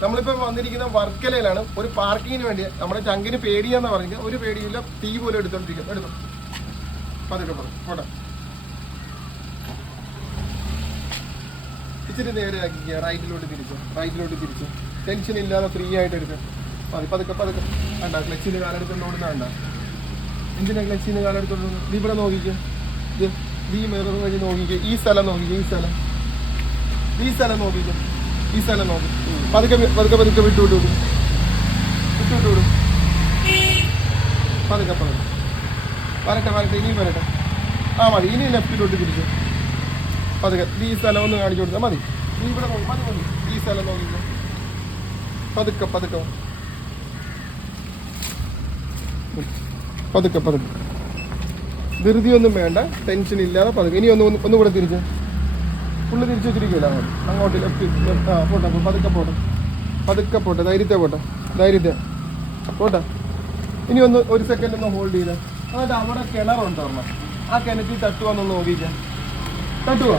നമ്മളിപ്പോ വന്നിരിക്കുന്ന വർക്കലയിലാണ് ഒരു പാർക്കിങ്ങിന് വേണ്ടി നമ്മുടെ ചങ്കിന് പേടിയാന്ന് പറഞ്ഞാൽ ഒരു പേടിയില്ല തീ പോലും എടുത്തോണ്ടിരിക്കും എടുത്തു. പതുക്കെ പറഞ്ഞു പോട്ടെ. ഇച്ചിരി നേരെ ആക്കി റൈറ്റിലോട്ട് തിരിച്ചു റൈറ്റിലോട്ട് തിരിച്ചു. ടെൻഷൻ ഇല്ലാതെ ഫ്രീ ആയിട്ട് എടുക്കും. പതി പതുക്കെ പതുക്കെ. വേണ്ട ക്ലച്ചിന് കാലെടുത്തോണ്ട് ഓടുന്ന വേണ്ട. എന്തിനാ ക്ലച്ചിന് കാലെടുത്തോണ്ട് നീ ഇവിടെ നോക്കിക്കുക ഇത് ഈ മിറർ വഴി ഈ സ്ഥലം നോക്കിക്കുക ഈ സ്ഥലം. ഈ സ്ഥലം നോക്കിക്കുക ഈ സ്ഥലം നോക്കും. പതുക്കെ പതുക്കെ പതുക്കെ വിട്ടു വിട്ടു വിടും വിട്ടു വിട്ടു വിടും പതുക്കെ പതുക്കെ. വരട്ടെ വരട്ടെ ഇനിയും വരട്ടെ. ആ മതി. ഇനി ലെഫ്റ്റിലോട്ട് തിരിച്ചു. പതുക്കെ. ഈ സ്ഥലം ഒന്ന് കാണിച്ചു കൊടുത്താൽ മതി. നീ ഇവിടെ നോക്കും. മതി മതി. ഈ സ്ഥലം നോക്കിക്കോ പതുക്കെ പതുക്കെ പതുക്കെ പതുക്കെ. ധൃതിയൊന്നും വേണ്ട. ടെൻഷൻ ഇല്ലാതെ പതുക്കെ. ഇനി ഒന്ന് ഒന്നുകൂടെ തിരിച്ച്. ഫുള്ള് തിരിച്ചു വെച്ചിരിക്കില്ല അങ്ങോട്ട്. അങ്ങോട്ട് ലെഫ്റ്റ് ആ പോട്ടെ പതുക്കെ പോട്ടെ. പതുക്കെ പോട്ടെ ധൈര്യത്തെ പോട്ടെ ധൈര്യത്തെ. പോട്ടെ. ഇനി ഒന്ന് ഒരു സെക്കൻഡ് ഒന്ന് ഹോൾഡ് ചെയ്ത്. എന്നിട്ട് അവിടെ കിണറുണ്ട് ഒരെണ്ണം ആ കിണറ്റിൽ തട്ടുവാന്നൊന്ന് നോക്കിക്കാം. തട്ടുക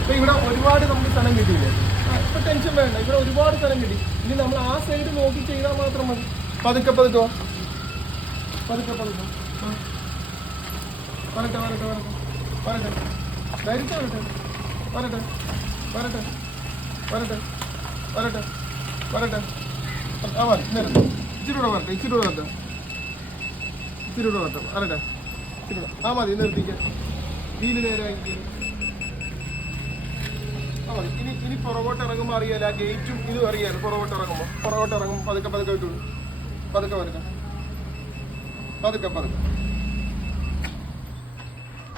ഇപ്പൊ ഇവിടെ ഒരുപാട് നമുക്ക് സ്ഥലം കിട്ടിയില്ലേ? ഇപ്പം ടെൻഷൻ വേണ്ട. ഇവിടെ ഒരുപാട് സ്ഥലം കിട്ടി. ഇനി നമ്മൾ ആ സൈഡ് നോക്കി ചെയ്താൽ മാത്രം മതി. പതുക്കെ പതുക്കോ. പതുക്കെ പതുക്കോ. വരട്ടെ വരട്ടെ വരട്ടെ വരട്ടെ ധൈര്യത്തെ വരട്ടെ വരട്ടെ വരട്ടെ വരട്ടെ വരട്ടെ വരട്ടെ. ആ മതി നേരം ഇച്ചിരി കൂടെ വരട്ടെ ഇച്ചിരി കൂടെ വരട്ടെ. ഇച്ചിരി കൂടെ വരട്ടെ വരട്ടെ. ഇച്ചിരി ആ മതി നിർത്തിക്കാം വീൽ നേരെ ആക്കി ആ മതി. ഇനി ഇനി പുറകോട്ട് ഇറങ്ങുമ്പോൾ ആ ഗേറ്റും ഇതും അറിയാലോ പുറകോട്ട് ഇറങ്ങുമ്പോൾ പുറകോട്ട് ഇറങ്ങുമ്പോൾ പതുക്കെ പതുക്കെ വിട്ടു വിടും. പതുക്കെ വരട്ടെ. പതുക്കെ പതുക്കെ.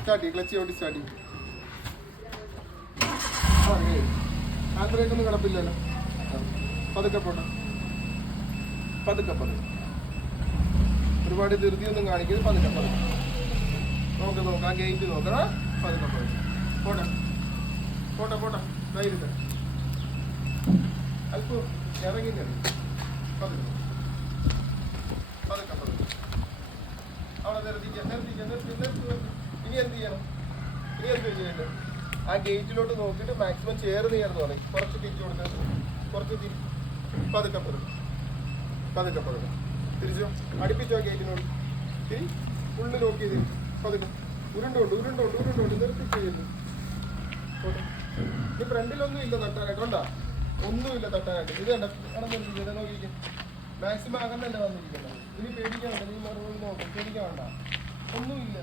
സ്റ്റാർട്ട് ചെയ്യും ക്ലച്ച് ഓടി സ്റ്റാർട്ട് ചെയ്യും ഒന്നും കിടപ്പില്ലല്ലോ. പതുക്കെ പോട്ടെ. പതുക്കെ പതുക്കെ ഒരുപാട് ധൃതിയൊന്നും കാണിക്കരുത്. പതുക്കെ പതുക്കെ നോക്ക് നോക്ക്. ഗേറ്റ് നോക്കണ പതുക്കെ പതുക്കെ പോട്ടെ. പോട്ടെ. പോട്ടെ ധൈര്യത്തെ അല്പം തരും പതുക്കെ പതുക്കെ പതുക്കെ അവിടെ നിർത്തിക്കാം നിർത്തിക്കാം നിർത്തി നിർത്തി നിർത്തി. ഇനി എന്ത് ചെയ്യണം? ഇനി എന്ത് ചെയ്യണ്ടേ? ആ ഗേറ്റിലോട്ട് നോക്കിയിട്ട് മാക്സിമം ചേർന്ന് ചേർന്ന് പറയും കുറച്ച് തിരിച്ചു കൊടുക്കുക കുറച്ച് തിരി പതുക്കെ പതുക്കെ. പതുക്കെ പതുക്കെ. തിരിച്ചോ അടുപ്പിച്ചോ ആ ഗേറ്റിനോട് തിരി ഫുള്ള് നോക്കി തിരി പതുക്കെ. ഉരുണ്ടോണ്ട് ഉരുണ്ടോണ്ട് ഉരുണ്ടോണ്ട് നിർത്തി ചെയ്യുന്നു. ഈ ഫ്രണ്ടിലൊന്നും ഇല്ല തട്ടാനായിട്ട്. ഉണ്ടോ ഒന്നുമില്ല തട്ടാനായിട്ട്. ഇത് കണ്ട? അവിടെ നിർത്തിക്കുന്നത് നോക്കിയിരിക്കും മാക്സിമം അകന്നല്ലേ വന്നിരിക്കുന്നത്. ഇനി പേടിക്കാനുണ്ട് നീ മറുപടി നോക്കും. പേടിക്കാൻ വേണ്ട. ഒന്നുമില്ല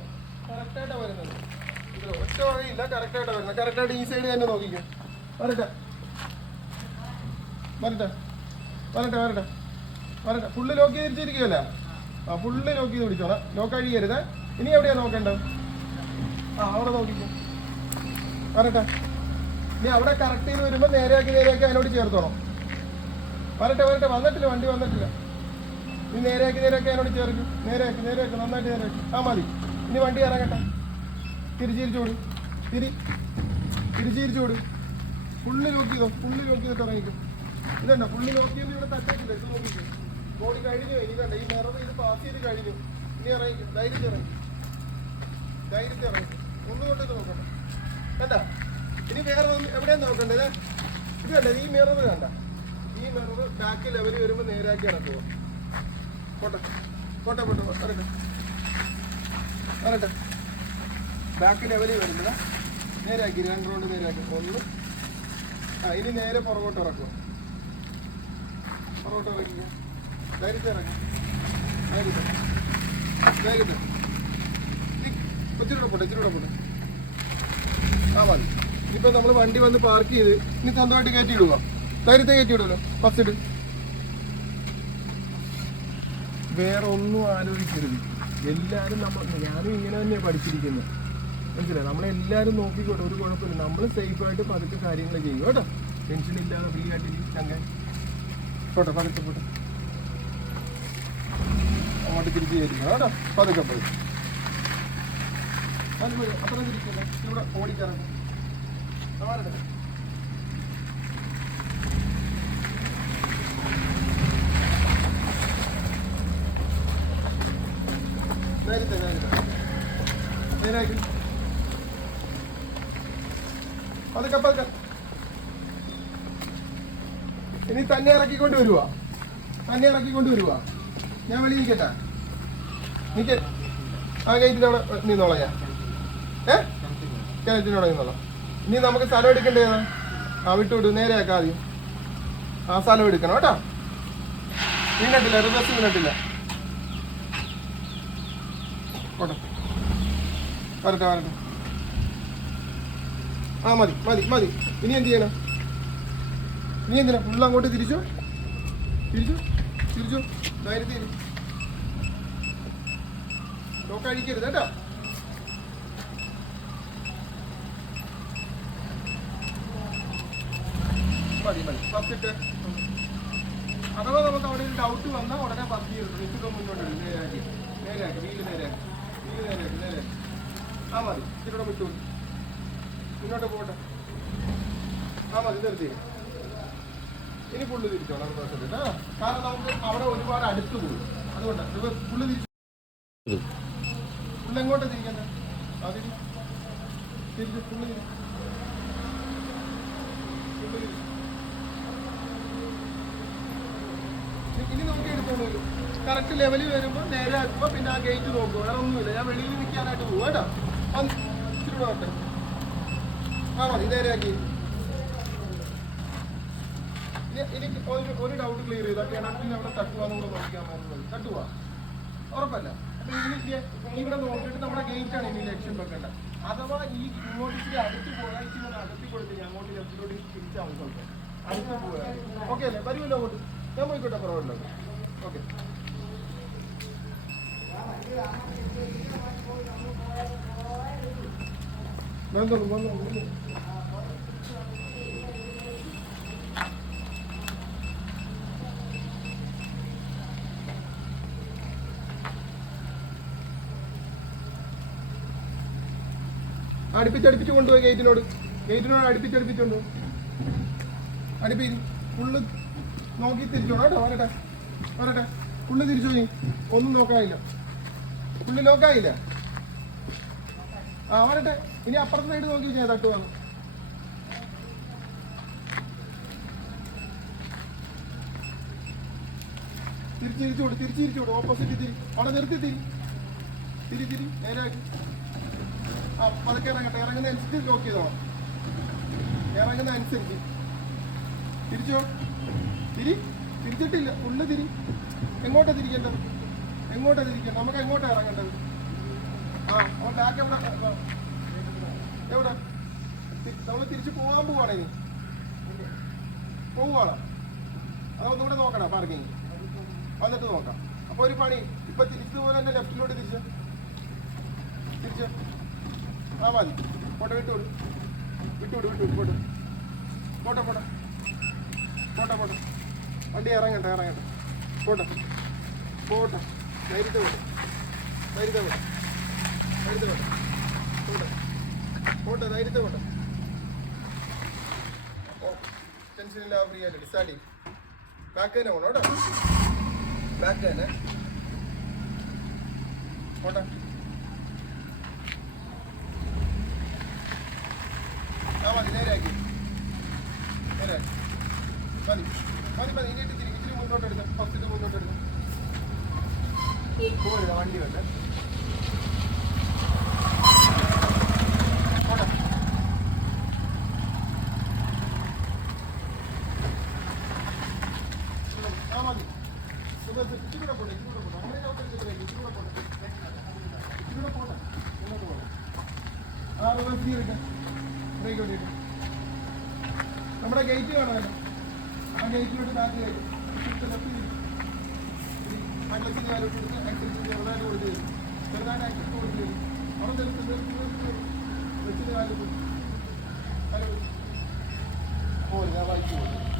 കറക്റ്റായിട്ടാണ് വരുന്നത്. ഇത് ഒറ്റ വഴിയില്ല കറക്റ്റായിട്ടാണ് വരുന്നത്. കറക്റ്റായിട്ട് ഈ സൈഡ് തന്നെ നോക്കിക്കോ. വരട്ടെ. വരട്ടെ. വരട്ടെ വരട്ടെ. വരട്ടെ. ഫുള്ള് ലോക്ക് തിരിച്ചിരിക്കുമല്ലേ ആ ഫുള്ള് ലോക്ക് ചെയ്ത് പിടിച്ചോളാം. ലോക്ക് അഴിയരുത്. ഇനി എവിടെയാണ് നോക്കേണ്ടത്? ആ അവിടെ നോക്കിക്കോ. വരട്ടെ. ഇനി അവിടെ കറക്റ്റ് ചെയ്ത് വരുമ്പോൾ നേരെയാക്കി നേരെയാക്കി അതിനോട് ചേർത്തോണം വരട്ടെ വരട്ടെ. വന്നിട്ടില്ല വണ്ടി വന്നിട്ടില്ല. ഇനി നേരെയാക്കി നേരെയാക്കി അതിനോട് ചേർക്കും. നേരെയാക്കി നേരെയാക്കി. നന്നായിട്ട് നേരെയാക്കി. ആ മതി. ഇനി വണ്ടി ഇറങ്ങട്ടെ. തിരിച്ചിരിച്ചോട് തിരി തിരിച്ചിരിച്ചോട് ഫുള്ള് നോക്കി ചെയ്തോ? ഫുള്ള് നോക്കി ചെയ്തിട്ട് ഇറങ്ങിക്കും. ഇതണ്ട ഫുള്ള് നോക്കി ഇവിടെ തട്ടേക്കില്ല? ഇത് നോക്കിക്കോ. ബോഡി കഴിഞ്ഞു ഇനി കണ്ട? ഈ നിറവ് ഇത് പാസ് ചെയ്ത് കഴിഞ്ഞു. ഇനി ഇറങ്ങിക്കും. ധൈര്യത്തിൽ ഇറങ്ങിക്കും. ധൈര്യത്തിൽ ഇറങ്ങിക്കും. ഒന്നുകൊണ്ട് ഇത് നോക്കണ്ട. കണ്ട? ഇനി വേറെ ഒന്ന് എവിടെയാ നോക്കണ്ടത് ഇത് കണ്ട? ഈ മിറർ കണ്ട? ഈ മിറർ ബാക്ക് ലെവലിൽ വരുമ്പോൾ നേരാക്കി ഇറക്കുക പോട്ടെ പോട്ടെ പോട്ടെ. വരട്ടെ. വരട്ടെ. ബാക്ക് ലെവലിൽ വരുമ്പോൾ നേരെയാക്കി രണ്ട് റൗണ്ട് നേരെയാക്കി ഒന്ന്. ആ ഇനി നേരെ പുറകോട്ട് ഇറക്കുക. പുറകോട്ട് ഇറക്കുക. ധരിച്ച് ഇറങ്ങുക ധൈര്യത്തെ ധൈര്യത്തെ ഇച്ചിരി കൂടെ പോട്ടെ ഇച്ചിരി കൂടെ പോട്ടെ. ആ മതി. ഇപ്പം നമ്മൾ വണ്ടി വന്ന് പാർക്ക് ചെയ്ത് ഇനി സ്വന്തമായിട്ട് കയറ്റി ഇടുക. ധൈര്യത്തെ കയറ്റി ഇടുമല്ലോ ഫസ്റ്റ് വേറെ ഒന്നും ആലോചിക്കരുത്. എല്ലാവരും നമ്മൾ ഞാനും ഇങ്ങനെ തന്നെയാണ് പഠിച്ചിരിക്കുന്നത് മനസ്സിലായി? നമ്മളെല്ലാവരും നോക്കിക്കോട്ടെ ഒരു കുഴപ്പമില്ല. നമ്മൾ സേഫായിട്ട് പതുക്കെ കാര്യങ്ങൾ ചെയ്യും കേട്ടോ. ടെൻഷൻ ഇല്ലാതെ ഫ്രീ ആയിട്ട് അങ്ങനെ. പോട്ടെ പതുക്കെ പോട്ടെ. അങ്ങോട്ട് തിരിച്ച് കയറ്റിക്കണം കേട്ടോ. പതുക്കെ പോയി. അത്ര തിരിച്ചല്ലേ? ഇവിടെ ഓടിക്കിറങ്ങും അവരുടെ നേരത്തെ നേരത്തെ നേരാക്കി പതുക്കെ പതുക്കെ ഇനി തന്നെ ഇറക്കി വരുവാ. തന്നെ ഇറക്കി വരുവാ. ഞാൻ വെളിയിൽ നിൽക്കട്ടെ നിൽക്ക ആ നീ നിന്നോളാം ഞാൻ. ഏ? കിണറ്റിനോടെ നിന്നോളാം. ഇനി നമുക്ക് സ്ഥലം എടുക്കേണ്ടത് ആ വിട്ടുവിട്ടു നേരെ ആക്കാം ആദ്യം. ആ സ്ഥലം എടുക്കണം കേട്ടോ. വീണിട്ടില്ല റിവേഴ്സ് വീണിട്ടില്ല. പോട്ടെ. വരട്ടെ വരട്ടെ. ആ മതി മതി മതി. ഇനി എന്ത് ചെയ്യണം? ഇനി എന്തിനാ ഫുള്ള് അങ്ങോട്ട് തിരിച്ചു? തിരിച്ചു? തിരിച്ചു? ധൈര്യത്തിൽ ലോക്ക് അഴിക്കരുത് കേട്ടോ. മതി മതി. ഫസ്റ്റ് അഥവാ നമുക്ക് അവിടെ ഒരു ഡൗട്ട് വന്നാൽ ഉടനെ ഫസ്റ്റ് ചെയ്തു നിൽക്കുക മുന്നോട്ട് നേരാക്കി നേരാക്കി വീൽ നേരാക്കി വീൽ നേരാക്കി നേരാക്കി ആ മതി. ഇതിലൂടെ വിട്ടു മുന്നോട്ട് പോകട്ടെ ആ മതി. നിർത്തി ഇനി പുള്ളി തിരിച്ചോളാം കേട്ടോ കാരണം നമുക്ക് അവിടെ ഒരുപാട് അടുത്ത് പോകും അതുകൊണ്ട് പുള്ളി തിരിച്ചു പുള്ളി എങ്ങോട്ടാ തിരിക്കുന്നത് അതിന് തിരിച്ചു പുള്ളി ഇനി നോക്കി എടുത്തോളൂ കറക്റ്റ് ലെവലിൽ വരുമ്പോൾ നേരെ ആക്കുമ്പോൾ പിന്നെ ആ ഗേറ്റ് നോക്കും. വേറെ ഒന്നുമില്ല. ഞാൻ വെളിയിൽ നിൽക്കാനായിട്ട് പോകും കേട്ടോ. ഇച്ചിരി കൂടെ വരട്ടെ ആ മതി നേരെ ആക്കി ഇനി- എനിക്ക് ഒരു ഒരു ഡൗട്ട് ക്ലിയർ ചെയ്താൽ കിണറ്റിൽ അവിടെ തട്ടുവാന്ന് കൂടെ നോക്കിയാൽ തട്ടുവാ. ഉറപ്പല്ല. അപ്പൊ ഇല്ലേ, ഇവിടെ നോക്കിയിട്ട് നമ്മുടെ ഗേറ്റ് ആണ് ഇനി ലക്ഷ്യം വെക്കേണ്ടത്. അഥവാ ഈ ഇങ്ങോട്ട് ഇച്ചിരി പോയാൽ ഇച്ചിരി അകത്തി കൊടുത്തില്ല അങ്ങോട്ട് ലെഫ്റ്റിലോട്ട് തിരിച്ചാൽ മതി സ്വല്പം അടുത്ത് പോയാൽ ഓക്കെ അല്ലേ? വരുമല്ലോ അങ്ങോട്ട്. ഞാൻ പോയിക്കോട്ടെ കുറവുണ്ടോ ഓക്കെ വന്നോളൂ വന്നോളൂ അടുപ്പിച്ചടുപ്പിച്ച് കൊണ്ടുപോയി ഗേറ്റിനോട്. ഗേറ്റിനോട് അടുപ്പിച്ചടുപ്പിച്ചുകൊണ്ട്. അടുപ്പി ഫുള്ള് നോക്കി തിരിച്ചോണം കേട്ടോ വരട്ടെ വരട്ടെ ഫുള്ള് തിരിച്ചു നീ ഒന്നും നോക്കാനില്ല. ഫുള്ള് നോക്കാനില്ല ആ വരട്ടെ. ഇനി അപ്പുറത്തെ സൈഡ് നോക്കി ഞാൻ തട്ട് വാങ്ങും തിരിച്ചിരിച്ചു വിടും തിരിച്ചിരിച്ചു കൊടു. ഓപ്പോസിറ്റ് തിരി. അവിടെ നിർത്തി തിരി. തിരി തിരി. നേരാക്കി പതുക്കെ ഇറങ്ങട്ടെ. ഇറങ്ങുന്ന അനുസരിച്ച് ലോക്ക് ചെയ്തോ? ഇറങ്ങുന്ന അനുസരിച്ച് തിരിച്ചോ? തിരി? തിരിച്ചിട്ടില്ല. ഉള്ളു തിരി. എങ്ങോട്ടാ തിരിക്കേണ്ടത്? എങ്ങോട്ടാ തിരിക്കേണ്ടത്? നമുക്ക് എങ്ങോട്ടാ ഇറങ്ങേണ്ടത്? ആ അവിടെ ആക്കി എവിടെ? എവിടെ? നമ്മൾ തിരിച്ച് പോകാൻ പോവാണ് ഇനി. പോവുകയാണ് അതൊന്നുകൂടെ നോക്കണം പാർക്കിങ് വന്നിട്ട് നോക്കാം. അപ്പോൾ ഒരു പണി. ഇപ്പം തിരിച്ചതുപോലെ തന്നെ ലെഫ്റ്റിലോട്ട് തിരിച്ച്. തിരിച്ച്. ആ മതി പോട്ടെ വിട്ടുവിടും വിട്ടുവിടും വിട്ടു പോട്ടെ പോട്ടെ പോട്ടെ പോട്ടെ പോട്ടെ വണ്ടി ഇറങ്ങട്ടെ ഇറങ്ങട്ടെ. പോട്ടെ പോട്ടെ ധൈര്യത്തെ പോട്ടെ ധൈര്യത്തെ പോട്ടെ ധൈര്യത്തെ പോട്ടെ പോട്ടെ പോട്ടെ ധൈര്യത്തെ പോട്ടെ ടെൻഷനില്ല ഫ്രീ ആയിട്ട് ചെയ്യും ബാക്ക് തന്നെ പോണം കേട്ടോ. ബാക്ക് തന്നെ. പോട്ടെ മതി നേരെയാക്കി നേരെ മതി മതി മതി ഇനി ഇട്ട് തിരി ഇച്ചിരി മുന്നോട്ട് എടുക്കാം ഫസ്റ്റ് മുന്നോട്ട് എടുക്കാം പോരുക വണ്ടി വന്നെ പോയി ഞാൻ വായിച്ചു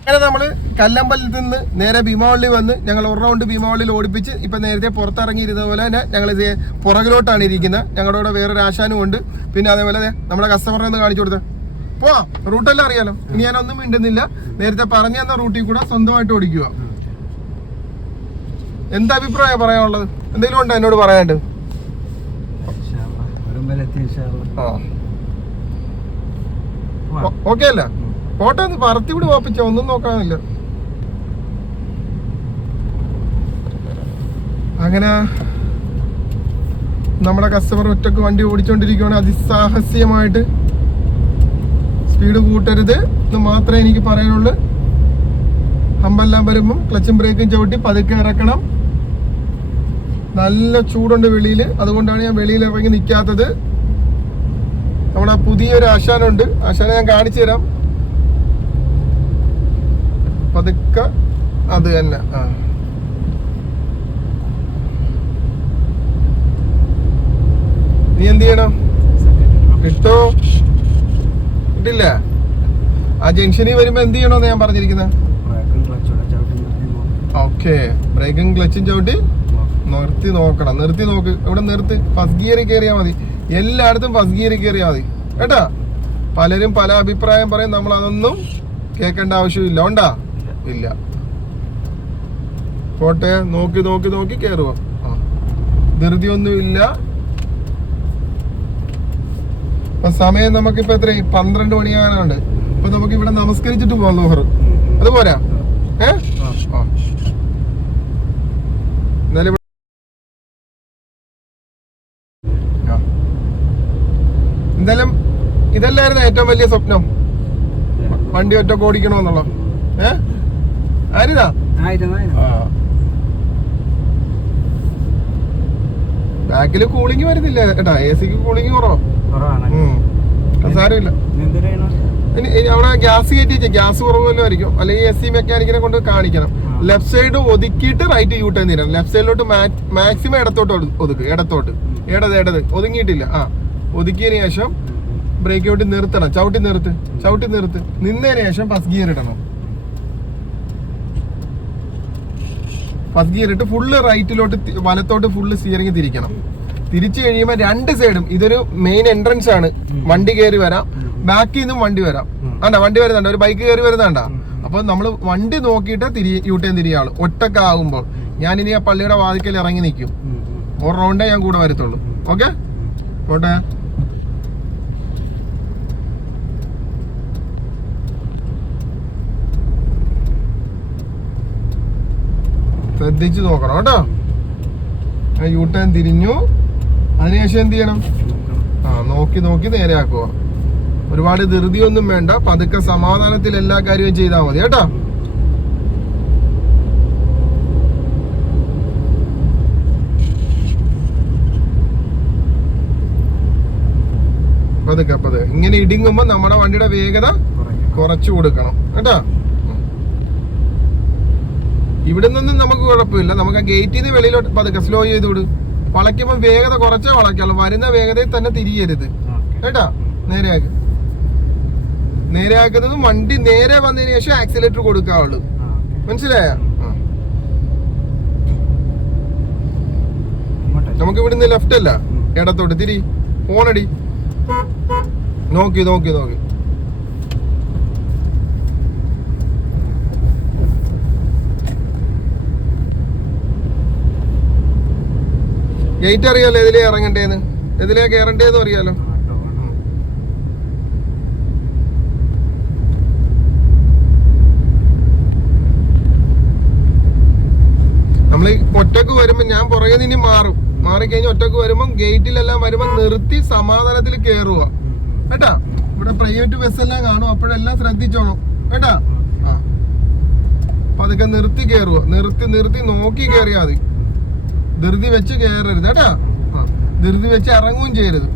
അങ്ങനെ നമ്മൾ കല്ലമ്പലിൽ നിന്ന് നേരെ ഭീമാവള്ളി വന്ന് ഞങ്ങൾ ഒരു റൗണ്ട് ഭീമാവള്ളിയിൽ ഓടിപ്പിച്ച് ഇപ്പൊ നേരത്തെ പുറത്തിറങ്ങിയിരുന്ന പോലെ തന്നെ ഞങ്ങൾ പുറകിലോട്ടാണ് ഇരിക്കുന്നത്. ഞങ്ങളുടെ കൂടെ വേറൊരു ആശാനും ഉണ്ട്. പിന്നെ അതേപോലെ നമ്മുടെ കസ്റ്റമറിനെ ഒന്ന് കാണിച്ചു കൊടുത്തത് പോവാ. റൂട്ടെല്ലാം അറിയാലോ. ഇനി ഞാനൊന്നും മിണ്ടുന്നില്ല. നേരത്തെ പറഞ്ഞു തന്ന റൂട്ടിൽ കൂടെ സ്വന്തമായിട്ട് ഓടിക്കുക. എന്താ അഭിപ്രായം പറയാനുള്ളത്? എന്തെങ്കിലും ഉണ്ടോ എന്നോട് പറയാണ്ട്? ഓക്കെ അല്ല? പോട്ടെ ഒന്ന് പറത്തി വിട് ഓപ്പിച്ച ഒന്നും നോക്കാനില്ല. അങ്ങനെ നമ്മുടെ കസ്റ്റമർ ഒറ്റയ്ക്ക് വണ്ടി ഓടിച്ചോണ്ടിരിക്കുകയാണ് അതിസാഹസ്യമായിട്ട് സ്പീഡ് കൂട്ടരുത് എന്ന് മാത്രമേ എനിക്ക് പറയാനുള്ളൂ. ഹമ്പെല്ലാം വരുമ്പം ക്ലച്ചും ബ്രേക്കും ചവിട്ടി പതുക്കെ ഇറക്കണം. നല്ല ചൂടുണ്ട് വെളിയിൽ. അതുകൊണ്ടാണ് ഞാൻ വെളിയിൽ ഇറങ്ങി നിൽക്കാത്തത് നമ്മുടെ പുതിയൊരു ആശാനുണ്ട്. ആശാനെ ഞാൻ കാണിച്ചു തരാം. പതുക്കെ അത് തന്നെ. ആ. നീ എന്ത് ചെയ്യണം? കിട്ടോ കിട്ടില്ല ആ ജംഗ്ഷനിൽ വരുമ്പോ എന്ത് ചെയ്യണമെന്ന് ഞാൻ പറഞ്ഞിരിക്കുന്നത് ഓക്കെ. ബ്രേക്കും ക്ലച്ചും ചവിട്ടി നിർത്തി നോക്കണം. നിർത്തി നോക്ക്. ഇവിടെ നിർത്തി. ഫസ്റ്റ് ഗിയറിൽ കയറിയാൽ മതി. എല്ലായിടത്തും ഫസ്റ്റ് ഗിയറിൽ കയറിയാൽ മതി. കേട്ടാ? പലരും പല അഭിപ്രായം പറയും. നമ്മൾ അതൊന്നും കേൾക്കേണ്ട ആവശ്യമില്ല. ഉണ്ടാ? ഇല്ല. പോട്ടെ. നോക്കി നോക്കി നോക്കി കയറുക ധൃതിയൊന്നും ഇപ്പൊ സമയം നമുക്കിപ്പോ എത്രയായി പന്ത്രണ്ട് മണിയാകാനുണ്ട് അപ്പൊ നമുക്ക് ഇവിടെ നമസ്കരിച്ചിട്ട് പോകാം ലോഹർ. അത് പോരാ? ഏ? എന്നാലും. എന്തായാലും ഇതല്ലായിരുന്നു ഏറ്റവും വലിയ സ്വപ്നം. വണ്ടി ഒറ്റ ഓടിക്കണമെന്നുള്ള ഏ? ആരിതാ? ബാക്കിൽ കൂളിംഗ് വരുന്നില്ല. കേട്ടാ എ സിക്ക് കൂളിംഗ് കുറവാ. സാരമില്ല. അവിടെ ഗ്യാസ് കയറ്റി ഗ്യാസ് കുറവ് ആയിരിക്കും അല്ലെങ്കിൽ എസ് സി മെക്കാനിക്കിനെ കൊണ്ട് കാണിക്കണം. ലെഫ്റ്റ് സൈഡ് ഒതുക്കിയിട്ട് റൈറ്റ് യൂ ടേൺ തരണം. ലെഫ്റ്റ് സൈഡിലോട്ട് മാക്സിമം ഇടത്തോട്ട് ഒതു- ഒതുക്ക് ഇടത്തോട്ട്. ഇടത് ഇടത്. ഒതുങ്ങിയിട്ടില്ല. ആ. ഒതുക്കിയതിന് ശേഷം ബ്രേക്ക് ഔട്ട് നിർത്തണം. ചവിട്ടി നിർത്ത്. ചവിട്ടി നിർത്ത്. നിന്നതിന് ശേഷം ഫസ്റ്റ് ഗിയർ ഇടണം. ഫസ്റ്റ് ഗിയർ ഇട്ട് ഫുള്ള് റൈറ്റിലോട്ട് വലത്തോട്ട് ഫുള്ള് സ്റ്റിയറിംഗ് തിരിക്കണം. തിരിച്ചു കഴിയുമ്പോൾ രണ്ട് സൈഡും ഇതൊരു മെയിൻ എൻട്രൻസ് ആണ്. വണ്ടി കയറി വരാം. ബാക്കിൽ നിന്നും വണ്ടി വരാം. ആണ്ടാ വണ്ടി വരുന്നുണ്ട്. ഒരു ബൈക്ക് കയറി വരുന്നുണ്ട? അപ്പൊ നമ്മൾ വണ്ടി നോക്കിയിട്ട് തിരി യൂട്ടേൺ തിരിയാൾ. ഒറ്റക്കാകുമ്പോൾ ഞാൻ ഇനി ആ പള്ളിയുടെ വാതിക്കൽ ഇറങ്ങി നിൽക്കും ഒരു റൗണ്ടേ ഞാൻ കൂടെ വരത്തുള്ളൂ. ഓക്കെ? പോട്ടെ. ശ്രദ്ധിച്ചു നോക്കണം കേട്ടോ. യൂ ടേൺ തിരിഞ്ഞു. അതിനുശേഷം എന്ത് ചെയ്യണം? ആ നോക്കി നോക്കി നേരെയാക്കുക. ഒരുപാട് ധൃതിയൊന്നും വേണ്ട. പതുക്കെ സമാധാനത്തിൽ എല്ലാ കാര്യവും ചെയ്താൽ മതി കേട്ടോ? പതുക്കെ പതുക്കെ. ഇങ്ങനെ ഇടിങ്ങുമ്പോ നമ്മുടെ വണ്ടിയുടെ വേഗത കുറച്ചു കൊടുക്കണം കേട്ടോ? ഇവിടെ നിന്നും നമുക്ക് കുഴപ്പമില്ല. നമുക്ക് ആ ഗേറ്റിൽ നിന്ന് വെളിയിലോട്ട് പതുക്കെ സ്ലോ ചെയ്ത് വിട്. വളയ്ക്കുമ്പോൾ വേഗത കുറച്ചേ വളയ്ക്കുള്ളൂ വരുന്ന വേഗതയിൽ തന്നെ തിരിയരുത്. കേട്ടാ? നേരെയാക്ക് നേരെയാക്കുന്നതും വണ്ടി നേരെ വന്നതിന് ശേഷം ആക്സിലേറ്റർ കൊടുക്കാവുള്ളൂ. മനസ്സിലായ? നമുക്ക് ഇവിടുന്ന് ലെഫ്റ്റ് അല്ല. ഇടത്തോട്ട്. തിരി. ഫോണടി നോക്കി നോക്കി നോക്കി. ഗേറ്റ് അറിയാലോ എതിലേ ഇറങ്ങണ്ടേന്ന്? എതിലേ കയറണ്ടേന്ന് അറിയാലോ? നമ്മൾ ഒറ്റയ്ക്ക് വരുമ്പോ ഞാൻ പുറകെ നിന്ന് മാറും. മാറിക്കഴിഞ്ഞ് ഒറ്റയ്ക്ക് വരുമ്പം ഗേറ്റിലെല്ലാം വരുമ്പോ നിർത്തി സമാധാനത്തിൽ കയറുക കേട്ടാ? ഇവിടെ പ്രൈവറ്റ് ബസ് എല്ലാം കാണും. അപ്പോഴെല്ലാം ശ്രദ്ധിച്ചോണം കേട്ടാ? ആ. അതൊക്കെ നിർത്തി കയറുക നിർത്തി നിർത്തി നോക്കി കേറിയാ മതി. ധൃതി വെച്ച് കയറരുത് കേട്ടോ. ധൃതി വെച്ച് ഇറങ്ങുകയും ചെയ്യരുത്.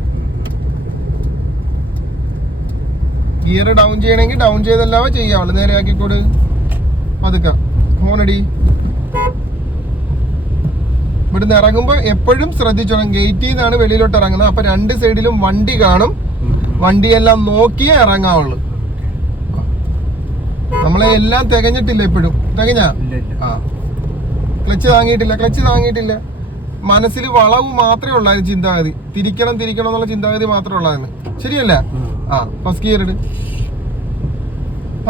ഗിയർ ഡൗൺ ചെയ്യണമെങ്കിൽ ഡൗൺ ചെയ്തല്ലാവേ ചെയ്യാവുള്ളൂ നേരെ ആക്കിക്കോട്. പതുക്കെ. ഫോണടി ഇവിടുന്ന് ഇറങ്ങുമ്പോ എപ്പോഴും ശ്രദ്ധിച്ചോണം. ഗേറ്റിൽ നിന്നാണ് വെളിയിലോട്ട് ഇറങ്ങുന്നത്. അപ്പൊ രണ്ട് സൈഡിലും വണ്ടി കാണും. വണ്ടിയെല്ലാം നോക്കിയേ ഇറങ്ങാവുള്ളൂ. നമ്മളെ എല്ലാം തികഞ്ഞിട്ടില്ല എപ്പോഴും തികഞ്ഞ? ആ. ക്ലച്ച് താങ്ങിയിട്ടില്ല ക്ലച്ച് താങ്ങിയിട്ടില്ല. മനസ്സിൽ വളവ് മാത്രമേ ഉള്ളായിരുന്നു ചിന്താഗതി. തിരിക്കണം തിരിക്കണം എന്നുള്ള ചിന്താഗതി മാത്രമേ ഉള്ളായിരുന്നു ശരിയല്ല? ആ ഫസ്റ്റ് ഗിയർ ഇട്.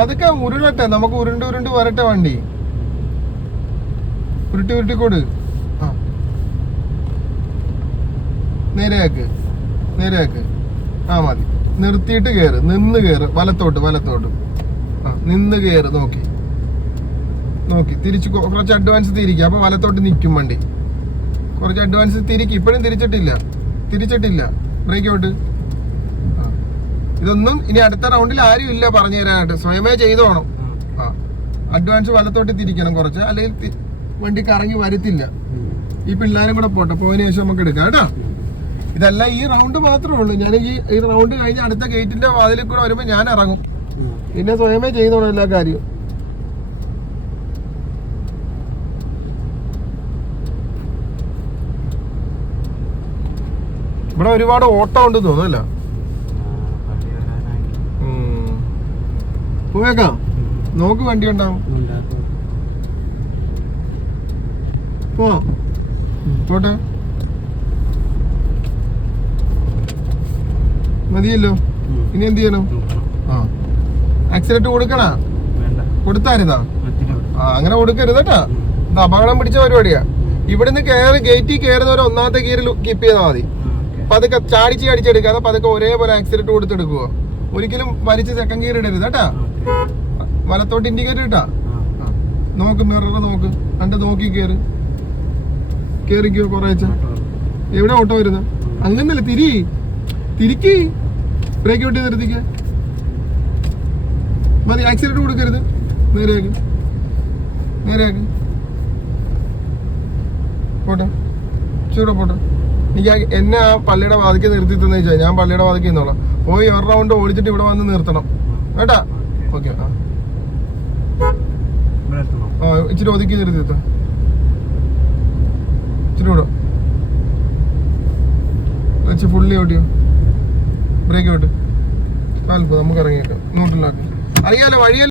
അതൊക്കെ ഉരുളട്ടെ നമുക്ക് ഉരുണ്ട് ഉരുണ്ട് വരട്ടെ വണ്ടി. ഉരുട്ടി ഉരുട്ടിക്കോട് ആ. നേരെയാക്ക് നേരെയാക്ക് ആ മതി. നിർത്തിയിട്ട് കയറ് നിന്ന് കയറ് വലത്തോട്ട് വലത്തോട്ട്. ആ നിന്ന് കയറ് നോക്കി. നോക്കി. തിരിച്ച് കുറച്ച് അഡ്വാൻസ് തിരിക്കുക അപ്പൊ വലത്തോട്ട് നിൽക്കും വണ്ടി. കുറച്ച് അഡ്വാൻസ് തിരിക്കും. ഇപ്പോഴും തിരിച്ചിട്ടില്ല. തിരിച്ചിട്ടില്ല. ബ്രേക്ക് ഔട്ട് ഇതൊന്നും ഇനി അടുത്ത റൗണ്ടിൽ ആരും ഇല്ല പറഞ്ഞു തരാനായിട്ട്. സ്വയമേ ചെയ്തോണം ആ. അഡ്വാൻസ് വലത്തോട്ട് തിരിക്കണം കുറച്ച്. അല്ലെങ്കിൽ വണ്ടി കറങ്ങി വരത്തില്ല. ഈ പിള്ളേരും കൂടെ പോട്ടെ. പോയതിനു ശേഷം നമുക്ക് എടുക്കാം കേട്ടോ. ഇതല്ല ഈ റൗണ്ട് മാത്രമേ ഉള്ളൂ. ഞാൻ ഈ ഈ റൗണ്ട് കഴിഞ്ഞ് അടുത്ത ഗേറ്റിന്റെ വാതിലിൽ കൂടെ വരുമ്പോൾ ഞാൻ ഇറങ്ങും. പിന്നെ സ്വയമേ ചെയ്തോണം എല്ലാ കാര്യവും. ഇവിടെ ഒരുപാട് ഓട്ടം ഉണ്ട് തോന്നുന്നല്ല പോയേക്കാം. നോക്ക് വണ്ടി ഉണ്ടാവും. പോ. പോട്ടെ. മതിയല്ലോ. ഇനി എന്ത് ചെയ്യണം? ആ. ആക്സിഡന്റ് കൊടുക്കണ? കൊടുത്താരുതാ ആ അങ്ങനെ കൊടുക്കരുത് കേട്ടാ. ഇത് അപകടം പിടിച്ച പരിപാടിയാ. ഇവിടുന്ന് കയറി ഗേറ്റിൽ കയറുന്നവരെ ഒന്നാമത്തെ ഗിയറിൽ കീപ്പ് ചെയ്താൽ മതി. പതുക്കെ ചാടിച്ച് ചാടിച്ചെടുക്കാതെ പതുക്കെ ഒരേപോലെ ആക്സിഡന്റ് കൊടുത്തെടുക്കുക ഒരിക്കലും വലിച്ച് സെക്കൻഡ് ഗിയർ ഇടരുത് കേട്ടാ. വലത്തോട്ട് ഇൻഡിക്കേറ്റർ ഇട്ടാ. നോക്ക് മിറർ നോക്ക്. കണ്ട് നോക്കി കേറ്. കേറിക്കോ കുറേച്ച എവിടെ ഓട്ടോ വരുന്നത് അങ്ങനല്ലേ തിരി. തിരിക്ക്. ബ്രേക്ക് വിട്ട് നിർത്തിക്ക. മതി ആക്സിഡന്റ് കൊടുക്കരുത്. നേരെയാക്ക്. നേരെയാക്ക്. പോട്ടെ. ചൂടോ പോട്ടെ. എനിക്ക് എന്നെ ആ പള്ളിയുടെ വാതിക്ക് നിർത്തി തന്നെ വെച്ചാൽ ഞാൻ പള്ളിയുടെ വാതിക്ക് നിന്നോളാം പോയി ഒരു റൗണ്ട് ഓടിച്ചിട്ട് ഇവിടെ വന്ന് നിർത്തണം. കേട്ടാ? ഓക്കെ ആ. ആ ഇച്ചിരി ഒതുക്കി നിർത്തി ഇച്ചിരി വിടും വെച്ച് ഫുള്ളി ഓടിയോ ബ്രേക്ക് വിട്ട് കാൽപ്പോ നമുക്ക് ഇറങ്ങിയേക്കാം. നോട്ടിലാക്കി അറിയാലോ വഴിയല്ല